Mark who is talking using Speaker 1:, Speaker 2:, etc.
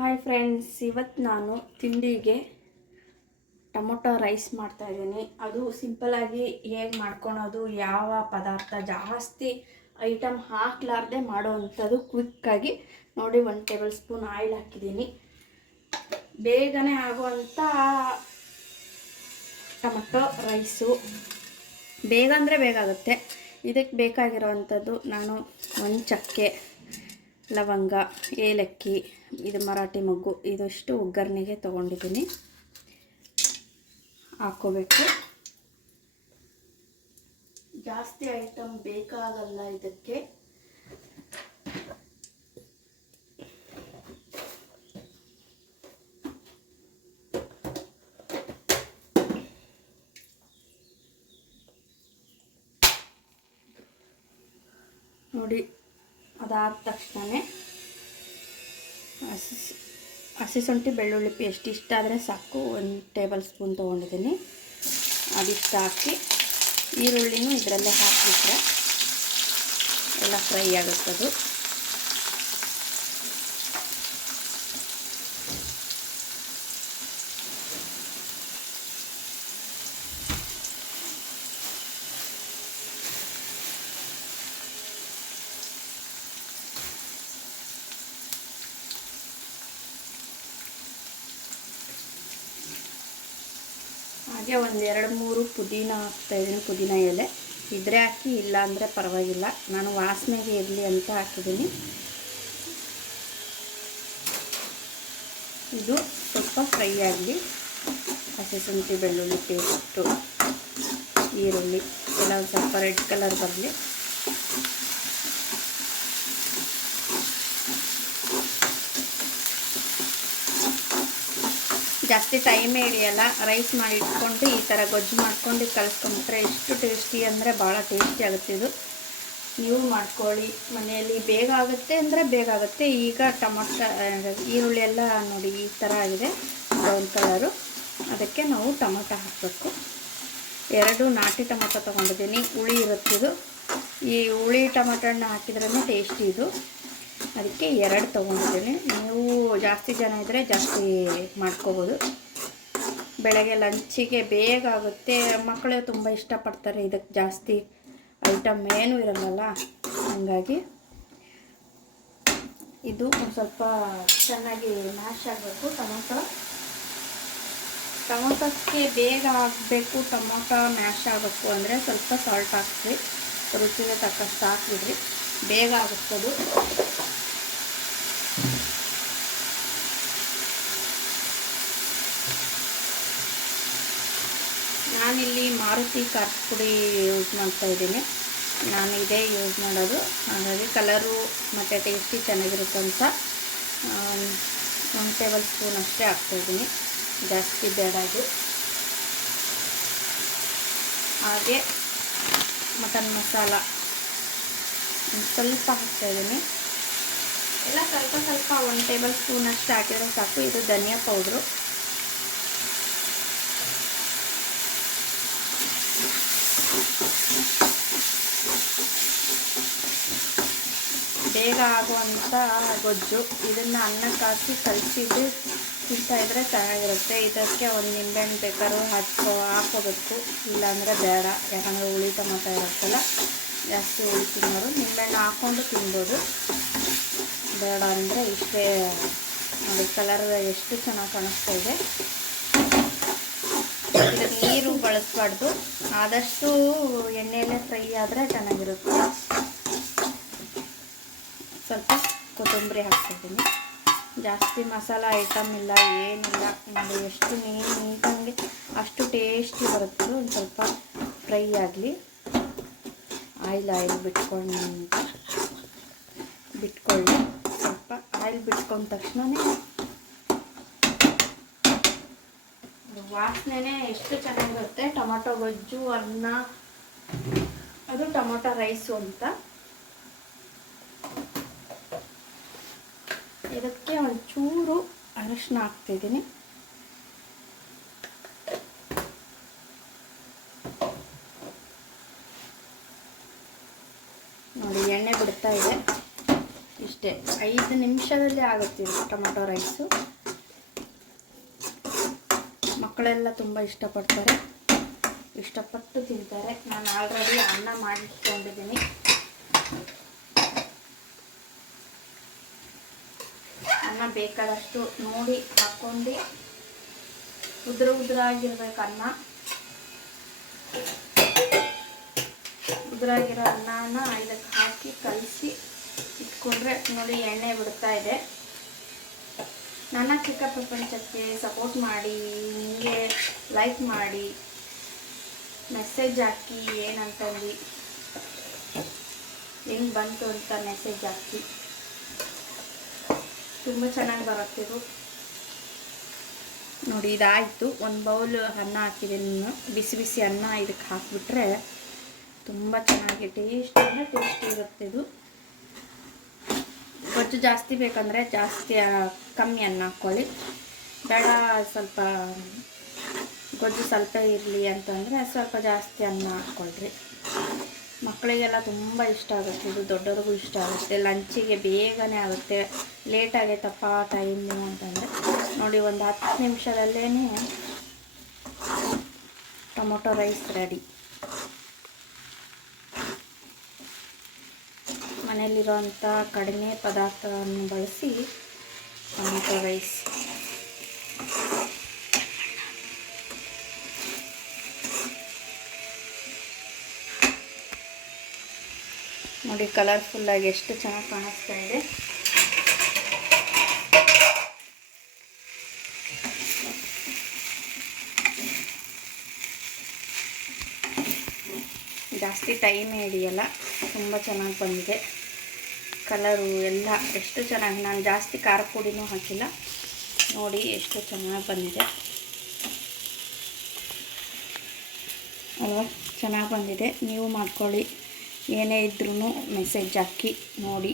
Speaker 1: Hi friends ಇವತ್ತು ನಾನು ತಿಂಡಿಗೆ ಟೊಮೊಟೊ ರೈಸ್ ಮಾಡ್ತಾಯಿದ್ದೀನಿ ಅದು ಸಿಂಪಲಾಗಿ ಹೇಗೆ ಮಾಡ್ಕೊಳೋದು, ಯಾವ ಪದಾರ್ಥ ಜಾಸ್ತಿ ಐಟಮ್ ಹಾಕ್ಲಾರ್ದೆ ಮಾಡೋವಂಥದ್ದು ಕ್ವಿಕ್ಕಾಗಿ ನೋಡಿ ಒಂದು ಟೇಬಲ್ ಸ್ಪೂನ್ ಆಯಿಲ್ ಹಾಕಿದ್ದೀನಿ. ಬೇಗನೆ ಆಗುವಂಥ ಟೊಮೊಟೊ ರೈಸು. ಬೇಗ ಅಂದರೆ ಬೇಗ ಆಗುತ್ತೆ. ಇದಕ್ಕೆ ಬೇಕಾಗಿರೋವಂಥದ್ದು ನಾನು ಒಂದು ಚಕ್ಕೆ. ಲವಂಗ ಏಲಕ್ಕಿ ಇದು ಮರಾಠಿ ಮೊಗ್ಗು ಇದಷ್ಟು ಒಗ್ಗರಣೆಗೆ ತೊಗೊಂಡಿದ್ದೀನಿ. ಹಾಕೋಬೇಕು ಜಾಸ್ತಿ ಐಟಮ್ ಬೇಕಾಗಲ್ಲ ಇದಕ್ಕೆ. ನೋಡಿ ಅದಾದ ತಕ್ಷಣವೇ ಹಸಿ ಹಸಿ ಶುಂಠಿ, ಬೆಳ್ಳುಳ್ಳಿ ಪೇಸ್ಟ್ ಇಷ್ಟ ಆದರೆ ಸಾಕು. ಒಂದು ಟೇಬಲ್ ಸ್ಪೂನ್ ತೊಗೊಂಡಿದ್ದೀನಿ. ಅದಿಷ್ಟು ಹಾಕಿ ಈರುಳ್ಳಿನೂ ಇದರಲ್ಲೇ ಹಾಕಿಬಿಟ್ರೆ ಎಲ್ಲ ಫ್ರೈ ಆಗುತ್ತದು. ಹಾಗೆ ಒಂದು ಎರಡು ಮೂರು ಪುದೀನ ಹಾಕ್ತಾಯಿದ್ದೀನಿ ಪುದೀನ ಎಲೆ. ಇದ್ರೆ ಹಾಕಿ, ಇಲ್ಲ ಅಂದರೆ ಪರವಾಗಿಲ್ಲ. ನಾನು ವಾಸನೆಗೆ ಇರಲಿ ಅಂತ ಹಾಕಿದ್ದೀನಿ. ಇದು ಸ್ವಲ್ಪ ಫ್ರೈ ಆಗಲಿ. ಹಸಿ ಶುಂಠಿ, ಬೆಳ್ಳುಳ್ಳಿ ಪೇಸ್ಟು ಈರುಳ್ಳಿ ಎಲ್ಲ ಸ್ವಲ್ಪ ರೆಡ್ ಕಲರ್ ಬರಲಿ. ಜಾಸ್ತಿ ಟೈಮೇ ಹಿಡಿಯಲ್ಲ. ರೈಸ್ ಮಾಡಿ ಇಟ್ಕೊಂಡು ಈ ಥರ ಗೊಜ್ಜು ಮಾಡ್ಕೊಂಡು ಕಲಿಸ್ಕೊಂಬಿಟ್ರೆ ಎಷ್ಟು ಟೇಸ್ಟಿ ಅಂದರೆ ಭಾಳ ಟೇಸ್ಟಿ ಆಗುತ್ತೆ ಇದು. ನೀವು ಮಾಡ್ಕೊಳ್ಳಿ. ಮನೆಯಲ್ಲಿ ಬೇಗ ಆಗುತ್ತೆ ಅಂದರೆ ಬೇಗ ಆಗುತ್ತೆ. ಈಗ ಟೊಮೊಟ ಈರುಳ್ಳಿ ಎಲ್ಲ ನೋಡಿ ಈ ಥರ ಆಗಿದೆ ಬ್ರೌನ್ ಕಲರು ಅದಕ್ಕೆ ನಾವು ಟೊಮೊಟೊ ಹಾಕಬೇಕು. ಎರಡು ನಾಟಿ ಟೊಮೊಟೊ ತೊಗೊಂಡಿದ್ದೀನಿ. ಹುಳಿ ಇರುತ್ತಿದು ಈ ಹುಳಿ ಟೊಮೊಟೊ ಹಣ್ಣು ಹಾಕಿದ್ರೂ ಟೇಸ್ಟಿ ಇದು. ಅದಕ್ಕೆ ಎರಡು ತೊಗೊಂಡಿದ್ದೀನಿ. ಜಾಸ್ತಿ ಜನ ಇದ್ದರೆ ಜಾಸ್ತಿ ಮಾಡ್ಕೋಬೋದು. ಬೆಳಗ್ಗೆ ಲಂಚಿಗೆ ಬೇಗ ಆಗುತ್ತೆ. ಮಕ್ಕಳು ತುಂಬ ಇಷ್ಟಪಡ್ತಾರೆ ಇದಕ್ಕೆ ಜಾಸ್ತಿ ಐಟಮ್ ಏನು ಇರಲ್ಲ. ಹಾಗಾಗಿ ಇದು ಒಂದು ಸ್ವಲ್ಪ ಚೆನ್ನಾಗಿ ಮ್ಯಾಶ್ ಆಗಬೇಕು. ಟೊಮೊಟೊ. ಟೊಮೊಟೊಕ್ಕೆ ಬೇಗ ಆಗಬೇಕು ಟೊಮೊಟೊ ಮ್ಯಾಶ್ ಆಗಬೇಕು ಅಂದರೆ ಸ್ವಲ್ಪ ಸಾಲ್ಟ್ ಹಾಕ್ರಿ ರುಚಿಗೆ ತಕ್ಕಷ್ಟು ಹಾಕಿಬಿಡ್ರಿ ಬೇಗ ಆಗುತ್ತದು. ನಾನಿಲ್ಲಿ ಮಾರುತಿ ಖಾರದ ಪುಡಿ ಯೂಸ್ ಮಾಡ್ತಾ ಇದ್ದೀನಿ. ನಾನು ಇದೇ ಯೂಸ್ ಮಾಡೋದು. ಹಾಗಾಗಿ ಕಲರು ಮತ್ತು ಟೇಸ್ಟಿ ಚೆನ್ನಾಗಿರುತ್ತೆ ಅಂತ ಒಂದು ಟೇಬಲ್ ಸ್ಪೂನ್ ಅಷ್ಟೇ ಹಾಕ್ತಾಯಿದ್ದೀನಿ ಜಾಸ್ತಿ ಬೇಡ ಅದು ಹಾಗೆ ಮಟನ್ ಮಸಾಲ ಸ್ವಲ್ಪ ಹಾಕ್ತಾಯಿದ್ದೀನಿ ಎಲ್ಲ ಸ್ವಲ್ಪ ಸ್ವಲ್ಪ ಒಂದು ಟೇಬಲ್ ಸ್ಪೂನ್ ಅಷ್ಟು ಹಾಕಿದರೆ ಸಾಕು. ಇದು ಧನಿಯಾ ಪೌಡ್ರು. ಬೇಗ ಆಗುವಂಥ ಗೊಜ್ಜು. ಇದನ್ನು ಅನ್ನಕ್ಕೆ ಹಾಕಿ ಕಲಸಿದ್ದು ತಿಂತಾಯಿದ್ರೆ ಚೆನ್ನಾಗಿರುತ್ತೆ. ಇದಕ್ಕೆ ಒಂದು ನಿಂಬೆಹಣ್ಣು ಬೇಕಾದ್ರೂ ಹಾಕೋ, ಹಾಕೋಬೇಕು. ಇಲ್ಲಾಂದರೆ ಬೇಡ. ಯಾಕಂದರೆ ಹುಳಿ ಟೊಮೊಟೊ ಇರುತ್ತಲ್ಲ, ಜಾಸ್ತಿ ಹುಳಿ ತಿನ್ನೋರು. ನಿಂಬೆಹಣ್ಣು ಹಾಕ್ಕೊಂಡು ತಿನ್ಬೋದು. ಬೇಡ ಅಂದರೆ ಇಷ್ಟೇ ನೋಡಿ ಕಲರ್ ಎಷ್ಟು ಚೆನ್ನಾಗಿ ಕಾಣಿಸ್ತಾ ಇದೆ. ನೀರು ಬಳಸ್ಬಾರ್ದು. ಆದಷ್ಟು ಎಣ್ಣೆಯಲ್ಲೇ ಫ್ರೈ ಆದರೆ ಚೆನ್ನಾಗಿರುತ್ತೆ. ಸ್ವಲ್ಪ ಕೊತ್ತಂಬರಿ ಹಾಕ್ತಿದ್ದೀನಿ ಜಾಸ್ತಿ ಮಸಾಲ ಐಟಮ್ ಇಲ್ಲ, ಏನಿಲ್ಲ. ಅಂದರೆ ಎಷ್ಟು ನೀರು ನೀಟಂಗೆ ಅಷ್ಟು ಟೇಸ್ಟಿ ಬರುತ್ತೆ. ಒಂದು ಸ್ವಲ್ಪ ಫ್ರೈ ಆಗಲಿ. ಆಯಿಲ್ ಆಯಿಲ್ ಬಿಟ್ಕೊಂಡು ಬಿಟ್ಕೊಳ್ಳಿ. ಸ್ವಲ್ಪ ಆಯಿಲ್ ಬಿಟ್ಕೊಂಡ ತಕ್ಷಣವೇ ವಾಸನೆ ಎಷ್ಟು ಚೆನ್ನಾಗಿರುತ್ತೆ. ಟೊಮೊಟೊ ಗೊಜ್ಜು, ಅನ್ನ, ಅದು ಟೊಮೊಟೊ ರೈಸು ಅಂತ. ಇದಕ್ಕೆ ಒಂಚೂರು ಅರಶಿನ ಹಾಕ್ತಿದ್ದೀನಿ. ನೋಡಿ, ಎಣ್ಣೆ ಬಿಡ್ತಾ ಇದೆ. ಇಷ್ಟೇ, ಐದು ನಿಮಿಷದಲ್ಲಿ ಆಗುತ್ತೆ ಟೊಮೊಟೊ ರೈಸು. ಮಕ್ಕಳೆಲ್ಲ ತುಂಬ ಇಷ್ಟಪಡ್ತಾರೆ. ಇಷ್ಟಪಟ್ಟು ತಿಂತಾರೆ. ನಾನು ಆಲ್ರೆಡಿ ಅನ್ನ ಮಾಡಿಟ್ಕೊಂಡಿದ್ದೀನಿ. ಅನ್ನ ಬೇಕಾದಷ್ಟು ನೋಡಿ ಹಾಕ್ಕೊಂಡು ಉದ್ರ ಉದುರಾಗಿರ್ಬೇಕು ಅನ್ನ. ಉದ್ರಾಗಿರೋ ಅನ್ನನ ಇದಕ್ಕೆ ಹಾಕಿ ಕಲಸಿ ಇಟ್ಕೊಂಡ್ರೆ ನೋಡಿ ಎಣ್ಣೆ ಬಿಡ್ತಾ ಇದೆ. ನನ್ನ ಚಿಕ್ಕ ಪ್ರಪಂಚಕ್ಕೆ ಸಪೋರ್ಟ್ ಮಾಡಿ, ನಿಮಗೆ ಲೈಕ್ ಮಾಡಿ ಮೆಸೇಜ್ ಹಾಕಿ ಏನಂತಂದು ಹೆಂಗೆ ಬಂತು ಅಂತ ಮೆಸೇಜ್ ಹಾಕಿ. ತುಂಬ ಚೆನ್ನಾಗಿ ಬರುತ್ತಿದ್ದು ನೋಡಿ, ಇದಾಯಿತು. ಒಂದು ಬೌಲ್ ಅನ್ನ ಹಾಕಿದ್ದೀನಿ ನಾನು ಬಿಸಿ ಬಿಸಿ ಅನ್ನ ಇದಕ್ಕೆ ಹಾಕಿಬಿಟ್ರೆ ತುಂಬ ಚೆನ್ನಾಗಿ ಟೇಸ್ಟ್ ಅಂದರೆ ಟೇಸ್ಟಿ ಇರುತ್ತೆ ಇದು. ಗೊಜ್ಜು ಜಾಸ್ತಿ ಬೇಕಂದರೆ ಜಾಸ್ತಿ ಕಮ್ಮಿ ಅನ್ನ ಹಾಕ್ಕೊಳ್ಳಿ. ಬೇಡ, ಸ್ವಲ್ಪ ಗೊಜ್ಜು ಸ್ವಲ್ಪ ಇರಲಿ ಅಂತಂದರೆ ಸ್ವಲ್ಪ ಜಾಸ್ತಿ ಅನ್ನ ಹಾಕ್ಕೊಳ್ರಿ. ಮಕ್ಕಳಿಗೆಲ್ಲ ತುಂಬ ಇಷ್ಟ ಆಗುತ್ತೆ. ಇದು ದೊಡ್ಡವ್ರಿಗೂ ಇಷ್ಟ ಆಗುತ್ತೆ. ಲಂಚಿಗೆ ಬೇಗನೆ ಆಗುತ್ತೆ. ಲೇಟಾಗೆ ತಪ್ಪ ಟೈಮು ಅಂತಂದರೆ. ನೋಡಿ, ಒಂದು ಹತ್ತು ನಿಮಿಷದಲ್ಲೇ ಟೊಮೊಟೊ ರೈಸ್ ರೆಡಿ. ಮನೆಯಲ್ಲಿರುವಂಥ ಕಡಿಮೆ ಪದಾರ್ಥವನ್ನು ಬಳಸಿ ಟೊಮೊಟೊ ರೈಸ್ ನೋಡಿ ಕಲರ್ಫುಲ್ಲಾಗಿ ಎಷ್ಟು ಚೆನ್ನಾಗಿ ಕಾಣಿಸ್ತಾ ಇದೆ. ಜಾಸ್ತಿ ಟೈಮೇ ಹಿಡಿಯಲ್ಲ, ತುಂಬ ಚೆನ್ನಾಗಿ ಬಂದಿದೆ. ಕಲರು ಎಲ್ಲ ಎಷ್ಟು ಚೆನ್ನಾಗಿ, ನಾನು ಜಾಸ್ತಿ ಖಾರ ಪುಡಿನೂ ಹಾಕಿಲ್ಲ. ನೋಡಿ, ಎಷ್ಟು ಚೆನ್ನಾಗಿ ಬಂದಿದೆ. ಅಲ್ವಾ ಚೆನ್ನಾಗಿ ಬಂದಿದೆ. ನೀವು ಮಾಡ್ಕೊಳ್ಳಿ. ಏನೇ ಇದ್ರೂ ಮೆಸೇಜ್ ಹಾಕಿ ನೋಡಿ.